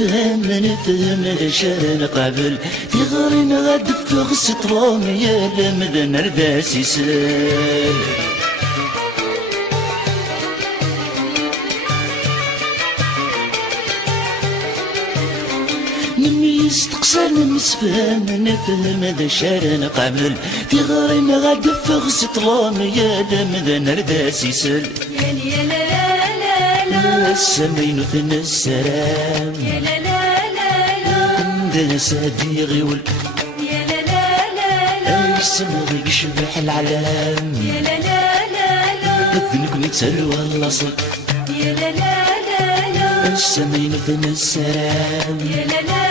نفهم الشارع قبل في غرين غاد فوق السطوام يا لمدن رداس يسال يستقصر نسفهم نفهم هذا الشارع قبل في غرين غاد فوق السطوام يا لمدن رداس يسال يا لا لا لا السمين وثنى السلام يا لا لا لا عندنا سادي غيول يا لا لا لا السما يشبح العلام يا لا لا لا اذنك نتسلوى اللاصق يا لا لا لا السمين وثنى السلام يا لا لا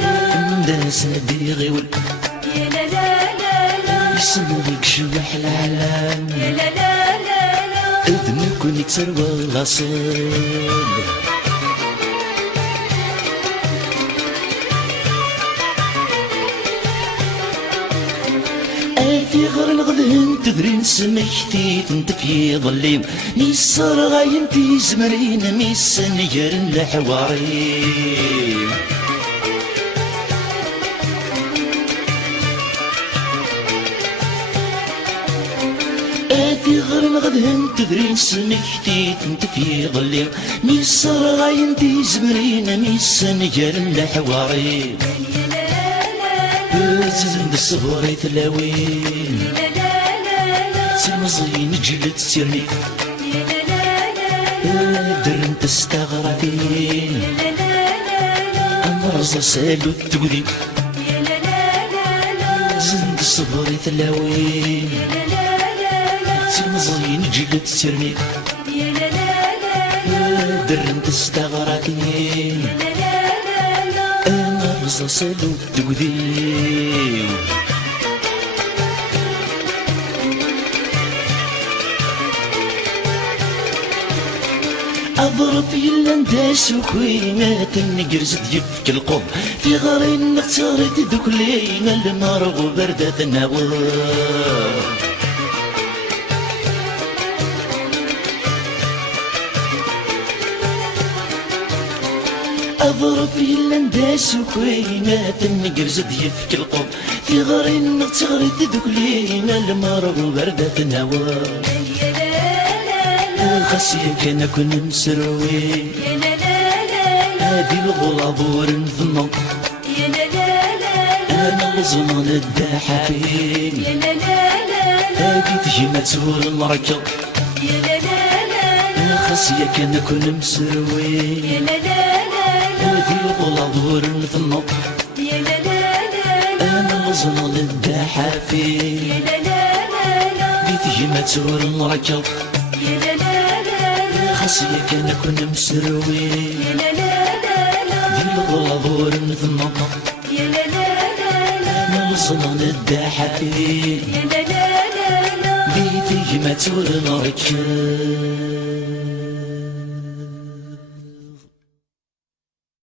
لا عندنا سادي غيول يا لا لا لا السما يشبح العلام يا لا لا لا اذنك نتسلوى اللاصق في غير الغدهن تدرين سمكتي انت في ظليم ميسر غاين في زمرين ميس نجر الحواريم في غير الغدهن تدرين سمكتي انت في ظليم ميسر غاين في زمرين ميس نجر الحواريم زين الصبر يتلاوين سلمزين جلد سيرني درن تستغربين أمرز سالو التقديم زين الصبر يتلاوين سلمزين جلد سيرني درن تستغربين سالو التقديم أضرب يلا نداس وكوينات النقرز ديفك القب في غرين نختارت دوكلين المرغ وبردة النوار أضرب يلا نداس وكوينات النقرز ديفك القب في غرين نغتغرد دوكلين المرغ وبردة النوار خاصية كان كن مسروين هذه الغلابور نظنى أنا الزمان الداحفين هذه تجي تزور المركب خاصية كان كن مسروين هذه الغلابور نظنى أنا الزمان الداحفين تجي تزور المركب خاصية كان كنا مسروين ذي الغلابور نظنطة نوصلنا الداحفين بيتي ما تور الركب